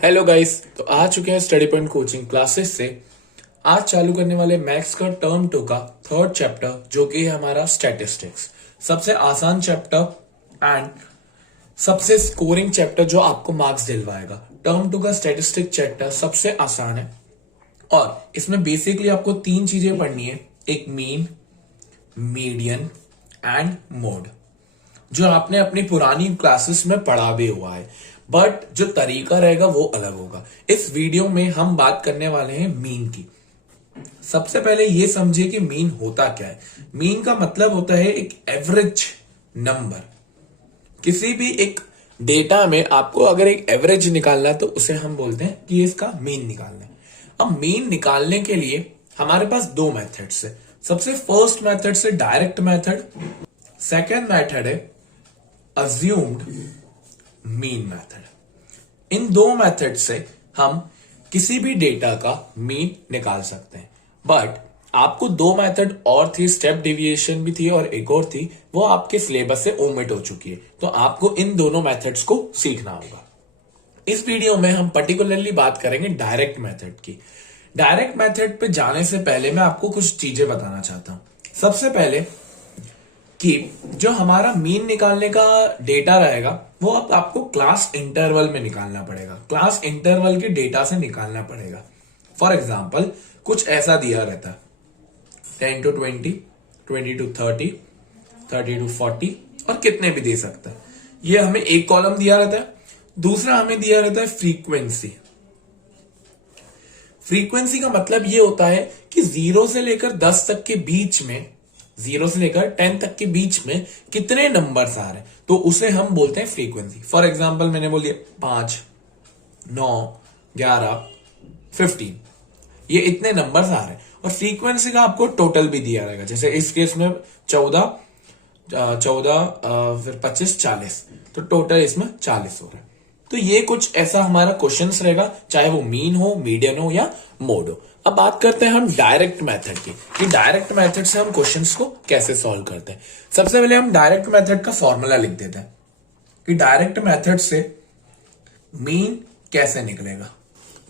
Hello guys, तो आ चुके हैं स्टडी पॉइंट कोचिंग क्लासेस से। आज चालू करने वाले मैथ्स का टर्म 2 का थर्ड चैप्टर, जो कि है हमारा स्टैटिस्टिक्स। सबसे आसान चैप्टर एंड सबसे स्कोरिंग चैप्टर जो आपको मार्क्स दिलवाएगा। टर्म 2 का स्टैटिस्टिक चैप्टर सबसे आसान है और इसमें बेसिकली आपको तीन चीजें पढ़नी है। एक मीन, मीडियन एंड मोड, जो आपने अपनी पुरानी क्लासेस में पढ़ा भी हुआ है, बट जो तरीका रहेगा वो अलग होगा। इस वीडियो में हम बात करने वाले हैं मीन की। सबसे पहले ये समझिए कि मीन होता क्या है। मीन का मतलब होता है एक एवरेज नंबर। किसी भी एक डेटा में आपको अगर एक एवरेज निकालना है तो उसे हम बोलते हैं कि इसका मीन निकालना है। अब मीन निकालने के लिए हमारे पास दो मेथड्स है। सबसे फर्स्ट मेथड से डायरेक्ट मेथड, सेकेंड मेथड है अज्यूम्ड मीन मेथड। इन दो मेथड से हम किसी भी डेटा का मीन निकाल सकते हैं, बट आपको दो मेथड और थी, स्टेप डेविएशन भी थी और एक और थी, वो आपके सिलेबस से ओमिट हो चुकी है। तो आपको इन दोनों मेथड्स को सीखना होगा। इस वीडियो में हम पर्टिकुलरली बात करेंगे डायरेक्ट मेथड की। डायरेक्ट मेथड पे जाने से पहले मैं आपको कुछ चीजें बताना चाहता हूं। सबसे पहले कि जो हमारा मीन निकालने का डेटा रहेगा वो अब आपको क्लास इंटरवल में निकालना पड़ेगा। क्लास इंटरवल के डेटा से निकालना पड़ेगा। फॉर एग्जांपल कुछ ऐसा दिया रहता है 10 to 20, 20 to 30, 30 to 40 और कितने भी दे सकता है। ये हमें एक कॉलम दिया रहता है। दूसरा हमें दिया रहता है फ्रीक्वेंसी। फ्रीक्वेंसी का मतलब ये होता है कि 0 से लेकर 10 तक के बीच में, 0 से लेकर 10 तक के बीच में कितने नंबर्स आ रहे हैं, तो उसे हम बोलते हैं फ्रीक्वेंसी। फॉर एग्जांपल मैंने बोल दिया 5, 9, 11, 15, ये इतने नंबर्स आ रहे हैं। और फ्रीक्वेंसी का आपको टोटल भी दिया रहेगा। जैसे इस केस में 14, फिर 25, 40, तो टोटल इसमें 40 हो रहा है। तो ये कुछ ऐसा हमारा क्वेश्चंस रहेगा, चाहे वो मीन हो, मीडियन हो या मोड हो। अब बात करते हैं हम डायरेक्ट मेथड की, कि डायरेक्ट मेथड से हम क्वेश्चंस को कैसे सॉल्व करते हैं। सबसे पहले हम डायरेक्ट मेथड का फॉर्मूला लिख देते हैं कि डायरेक्ट मेथड से मीन कैसे निकलेगा।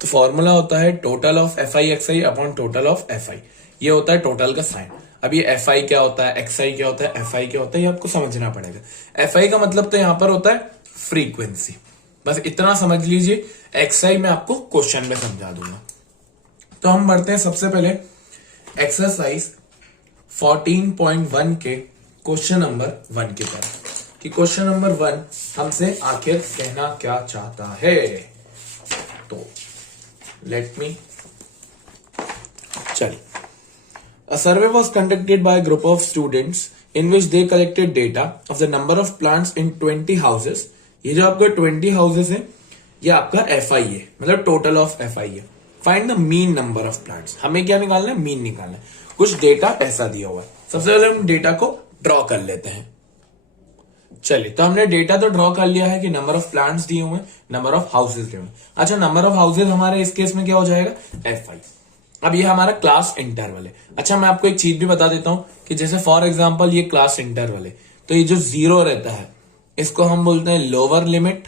तो फॉर्मूला होता है total of F I x I upon total of F I. ये होता है टोटल का साइन। अब ये एफ आई क्या होता है, एक्स आई क्या होता है, एफ आई क्या होता है, ये आपको समझना पड़ेगा। एफ आई का मतलब तो यहां पर होता है फ्रीक्वेंसी। बस इतना समझ लीजिए। एक्स आई मैं आपको क्वेश्चन में समझा दूंगा। तो हम बढ़ते हैं सबसे पहले एक्सरसाइज 14.1 के क्वेश्चन नंबर 1 की तरफ, कि क्वेश्चन नंबर 1 हमसे आखिर कहना क्या चाहता है। तो लेट मी चलिए। A survey was conducted by a group of students in which they collected data of the number of plants in 20 houses. ये जो आपका 20 हाउसेस है, ये आपका एफ आई है, मतलब टोटल ऑफ एफ आई है। Find the mean number of plants. हमें क्या निकालना है, मीन निकालना है। कुछ डेटा ऐसा दिया हुआ है। सबसे पहले हम डेटा को ड्रॉ कर लेते हैं। चलिए, तो हमने डेटा तो ड्रॉ कर लिया है कि नंबर ऑफ प्लांट्स दिए हुए हैं, नंबर ऑफ हाउसेस दिए हुए हैं। अच्छा, नंबर ऑफ हाउसेस हमारे इस केस में क्या हो जाएगा, एफ आई। अब ये हमारा क्लास इंटरवल है। अच्छा, मैं आपको एक चीज भी बता देता हूं कि जैसे फॉर एग्जांपल ये क्लास इंटरवल है, तो ये जो 0 रहता है इसको हम बोलते हैं लोअर लिमिट,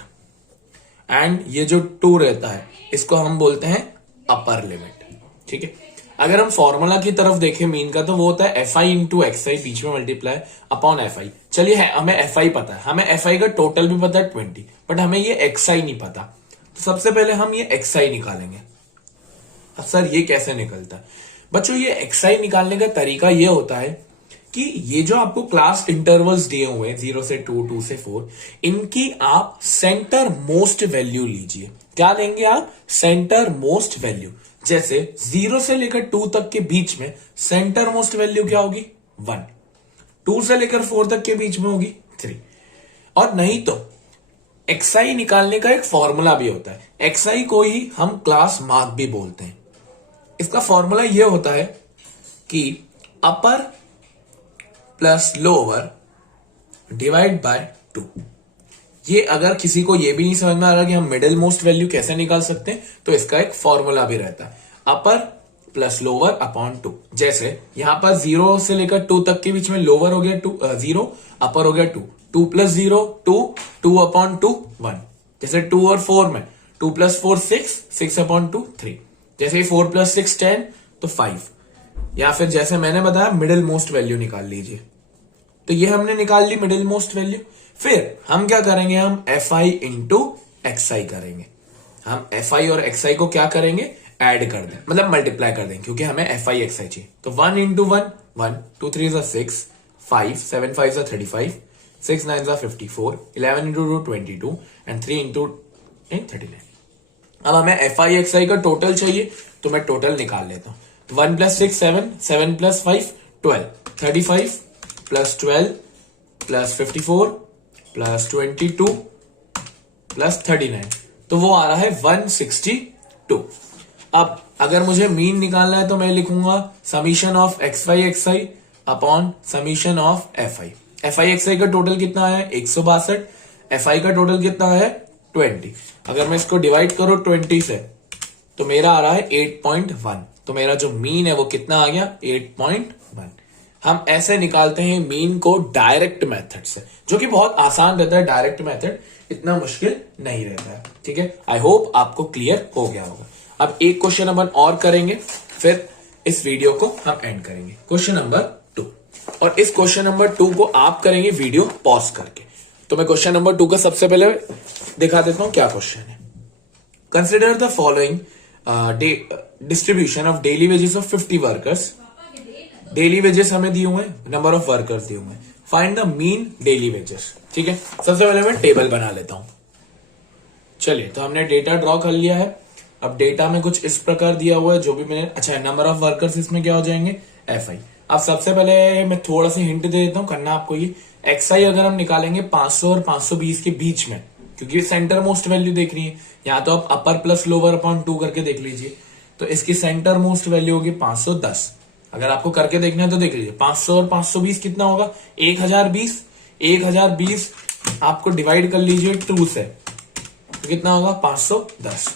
एंड ये जो 2 रहता है इसको हम बोलते हैं अपर लिमिट। ठीक है। अगर हम फॉर्मूला की तरफ देखें मीन का, तो वो होता है एफ आई इंटू एक्स आई, बीच में मल्टीप्लाई अपॉन एफ आई। चलिए, हमें एफ आई पता है, हमें एफ आई का टोटल भी पता है 20, बट हमें ये एक्स आई नहीं पता। तो सबसे पहले हम ये एक्स आई निकालेंगे। अब सर ये कैसे निकलता है? बच्चों, ये एक्स आई निकालने का तरीका ये होता है कि ये जो आपको क्लास इंटरवल्स दिए हुए हैं 0 से 2, 2 से 4, इनकी आप सेंटर मोस्ट वैल्यू लीजिए। क्या लेंगे आप? Centre most value. जैसे 0 से लेकर 2 तक के बीच में सेंटर मोस्ट वैल्यू क्या होगी, 1। 2 से लेकर 4 तक के बीच में होगी 3। और नहीं तो एक्सआई निकालने का एक फॉर्मूला भी होता है। एक्सआई को ही हम क्लास मार्क भी बोलते हैं। इसका फॉर्मूला यह होता है कि अपर प्लस लोअर डिवाइड बाय 2। ये अगर किसी को ये भी नहीं समझ में आ रहा कि हम मिडिल मोस्ट वैल्यू कैसे निकाल सकते हैं, तो इसका एक फॉर्मूला भी रहता है, अपर प्लस लोअर अपॉन 2। जैसे यहां पर 0 से लेकर 2 तक के बीच में लोअर हो गया 0, अपर हो गया 2, 2 प्लस 0 2, 2 अपॉन 2 1। जैसे 2 और 4 में 2 + 4 6, 6/2 3। जैसे ही 4 + 6 10 तो 5, या फिर जैसे मैंने बताया मिडिल मोस्ट वैल्यू निकाल लीजिए। तो ये हमने निकाल ली मिडिल मोस्ट वैल्यू। फिर हम क्या करेंगे, हम FI इंटू XI करेंगे। हम FI और XI को क्या करेंगे, ऐड कर दें, मतलब मल्टीप्लाई कर दें, क्योंकि हमें FI XI चाहिए। तो 1 इंटू 1 1, 2 3 6, 5 7 5 35, 6 9 54, 11 इंटू 2 22 एंड 3 इंटू 39। अब हमें FI XI का टोटल चाहिए, तो मैं टोटल निकाल लेता हूं। 1 + 6 7, 7 + 5 12, 35 + 12 + 54 + 22 + 39, तो वो आ रहा है 162। अब अगर मुझे मीन निकालना है तो मैं लिखूंगा summation of XY XI upon summation of FI। FI XI का टोटल कितना है 162, FI का टोटल कितना है 20। अगर मैं इसको डिवाइड करूं 20 से तो मेरा आ रहा है 8.1। तो मेरा जो मीन है वो कितना आ गया 8.1। हम ऐसे निकालते हैं मीन को डायरेक्ट मेथड से, जो कि बहुत आसान रहता है। डायरेक्ट मेथड इतना मुश्किल नहीं रहता है, ठीक है। आई होप आपको क्लियर हो गया होगा। अब एक क्वेश्चन अपन और करेंगे, फिर इस वीडियो को हम एंड करेंगे। क्वेश्चन नंबर 2, और इस क्वेश्चन नंबर 2 को आप करेंगे वीडियो पॉज करके। तो मैं क्वेश्चन नंबर 2 का सबसे पहले दिखा देता हूं क्या क्वेश्चन है। Consider the following distribution of daily wages of 50 workers. Daily wages हमें दिए हुए, नंबर ऑफ वर्कर्स दिए हुए। Find the mean daily wages, ठीक है। सबसे पहले मैं टेबल बना लेता हूं। चलिए, तो हमने डेटा ड्रॉ कर लिया है। अब डेटा में कुछ इस प्रकार दिया हुआ है, जो भी मैंने, अच्छा, नंबर ऑफ वर्कर्स इसमें क्या हो जाएंगे FI। अब सबसे पहले मैं थोड़ा सा हिंट दे देता हूं, करना आपको ये। XI अगर हम निकालेंगे 500 और 520 के बीच में, क्योंकि सेंटर मोस्ट वैल्यू देख रही है, या तो आप अपर प्लस लोअर अपॉन 2 करके देख लीजिए। तो इसकी सेंटर मोस्ट वैल्यू होगी 510। अगर आपको करके देखना है तो देख लीजिए, 500 और 520 कितना होगा 1020। 1020 आपको डिवाइड कर लीजिए 2 से, तो कितना होगा 510।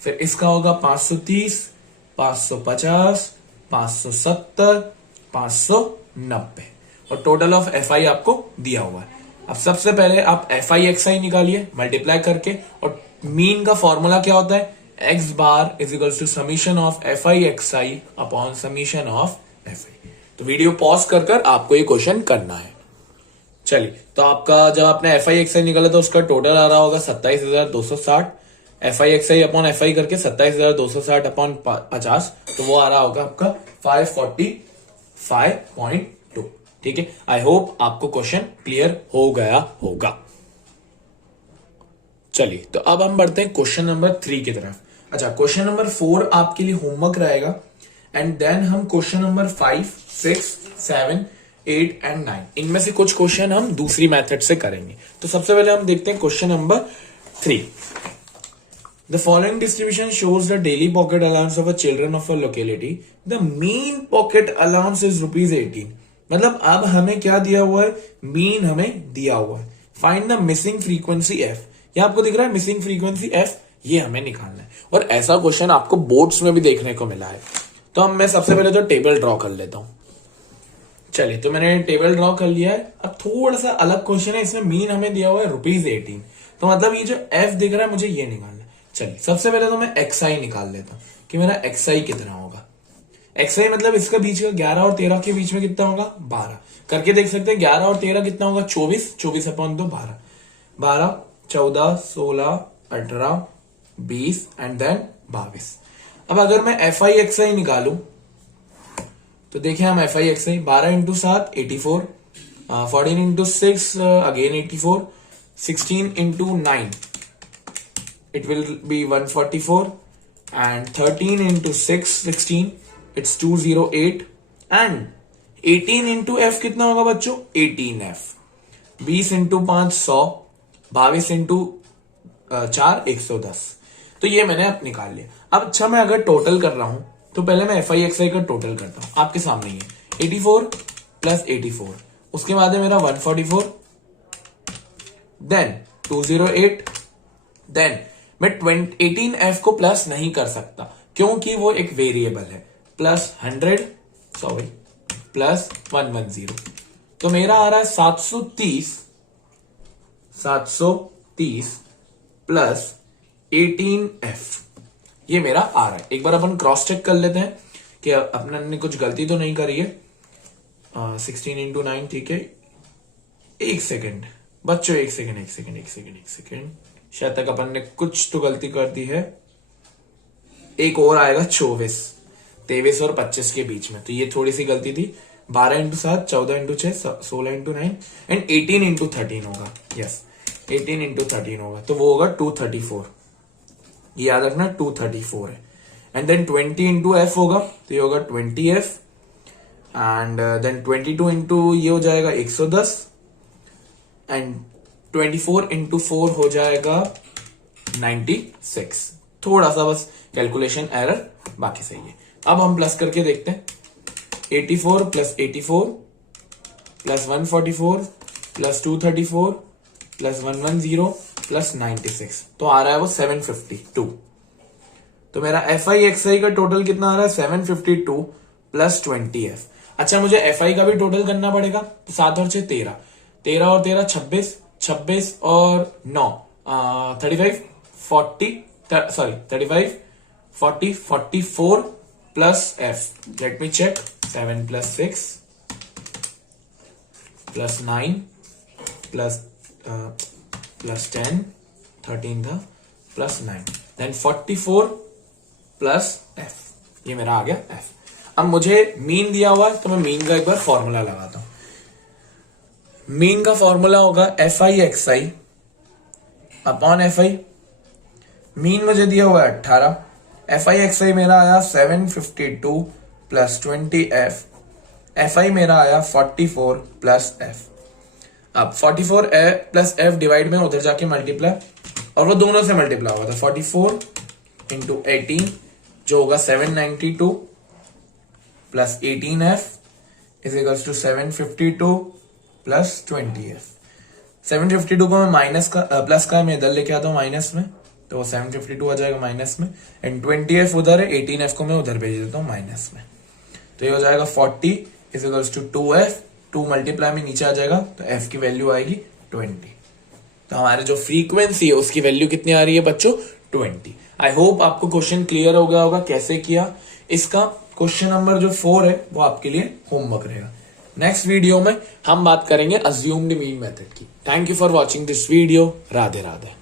फिर इसका होगा 530, 550, 570, 590, और टोटल ऑफ FI आपको दिया हुआ है। अब सबसे पहले आप FI XI निकालिए मल्टीप्लाई करके, और मीन का फॉर्मूला क्या होता है, X बार is equal to summation of FI XI upon summation of FI। तो वीडियो पॉज कर आपको ये क्वेश्चन करना है। चलिए, तो आपका जब आपने FI XI निकाला तो उसका टोटल आ रहा होगा 27,260। FI XI अपॉन FI करके 27,260 अपॉन 50, तो वो आ रहा होगा आपका 545.2, ठीक है। आई होप आपको क्वेश्चन क्लियर हो गया होगा। चलिए, तो अब हम बढ़ते हैं क्वेश्चन नंबर 3 की तरफ। अच्छा, क्वेश्चन नंबर 4 आपके लिए होमवर्क रहेगा, एंड देन हम क्वेश्चन नंबर 5, 6, 7, 8 एंड 9 इनमें से कुछ क्वेश्चन हम दूसरी मेथड से करेंगे। तो सबसे पहले हम देखते हैं question number 3। The following distribution shows the daily pocket allowance of a children of a locality. The mean pocket allowance is ₹18। मतलब अब हमें क्या दिया हुआ है, मीन हमें दिया हुआ है। Find the missing frequency F। ये आपको दिख रहा है मिसिंग फ्रीक्वेंसी F, ये हमें निकालना है। और ऐसा क्वेश्चन आपको बोर्ड्स में भी देखने को मिला है। तो मैं सबसे पहले तो टेबल ड्रॉ कर लेता हूं। चलिए, तो मैंने टेबल ड्रॉ कर लिया है। अब थोड़ा सा अलग क्वेश्चन है, इसमें मीन हमें दिया हुआ है ₹18। तो मतलब ये जो F दिख रहा है मुझे ये निकालना है। चलिए, सबसे पहले तो मैं XI निकाल लेता हूं कि मेरा XI कितना होगा। XI मतलब इसका बीच का 11 और 13 के बीच में कितना होगा 12 करके देख सकते हैं। 11 और 13 कितना होगा 24, 24 अपॉन 2 12, 12 14 16 18 20 एंड देन 22। अब अगर मैं FI XI निकालूं तो देखिए, हम FI XI 12 into 7 84, 14 into 6 again 84, 16 into 9 it will be 144, and 13 into 6 16, it's 208, and 18 into F कितना होगा बच्चों 18F, 20 इंटू 5 100, 22 इंटू 4 110। तो ये मैंने अब निकाल लिया। अब अच्छा, मैं अगर टोटल कर रहा हूं तो पहले मैं FI XI का टोटल करता हूं, आपके सामने ही है। 84 प्लस 84, उसके बाद है मेरा 144, देन 208, देन मैं 18F को प्लस नहीं कर सकता क्योंकि वो एक वेरिएबल है, प्लस 100 सॉरी प्लस 110। तो मेरा आ रहा है 730 प्लस 18F ये मेरा आ रहा है। एक बार अपन क्रॉस चेक कर लेते हैं कि अपने ने कुछ गलती तो नहीं करी है। 16 इंटू 9 ठीक है। एक सेकेंड बच्चों, एक सेकेंड शायद तक अपन ने कुछ तो गलती कर दी है। एक और आएगा 24, 23 और 25 के बीच में, तो ये थोड़ी सी गलती थी। 12 into 7, 14 into 6, 16 into 9 and 18 into 13 होगा। यस 18 इंटू 13 होगा, तो वो होगा 234। ये याद रखना 234 है। एंड देन 20 इंटू एफ होगा, तो ये होगा 20F। एंड देन 22 इंटू ये हो जाएगा 110 एंड 24 इंटू 4 हो जाएगा 96। थोड़ा सा बस कैलकुलेशन एरर, बाकी सही है। अब हम प्लस करके देखते हैं। 84 plus 84 plus 144 plus 234 plus 110 plus 96, तो आ रहा है वो 752। तो मेरा FI/XI का टोटल कितना आ रहा है? 752 प्लस 20F। अच्छा, मुझे FI का भी टोटल करना पड़ेगा, तो 7 और 6 13, 13 और 13 26, 26 और 9 35 40 35 40 44 plus F। Let me check. 7 plus 6 plus 9 plus 10 13 था प्लस 9 देन 44 प्लस F। ये मेरा आ गया F। अब मुझे मीन दिया हुआ है, तो मैं मीन का एक बार फॉर्मूला लगाता हूं। मीन का फॉर्मूला होगा FI/XI अपॉन FI। मीन मुझे दिया हुआ है 18, FI/XI मेरा आया 752 प्लस 20F। FI मेरा आया 44 प्लस F। अब 44 प्लस F डिवाइड में उधर जाके मल्टीप्लाई, और वो दोनों से मल्टीप्लाई होगा, तो 44 इंटू 18 जो होगा 792 plus 18F is equals to 752 plus 20F। 752 को मैं माइनस का प्लस का मैं इधर लेके आता हूँ माइनस में, तो वो 752 आ जाएगा माइनस में, एंड 20F उधर है, 18F को मैं उधर भेज देता हूँ माइनस में, तो ये हो जाएगा 40 is equals to 2F। 2 multiply में नीचे आ जाएगा, तो F की वैल्यू आएगी 20। तो हमारे जो फ्रीक्वेंसी है उसकी वैल्यू कितनी आ रही है बच्चों? 20। आई होप आपको क्वेश्चन क्लियर हो गया होगा कैसे किया। इसका क्वेश्चन नंबर जो 4 है वो आपके लिए होमवर्क रहेगा। नेक्स्ट वीडियो में हम बात करेंगे अज्यूम्ड मीन मेथड की। Thank you for watching this video. Radhe Radhe.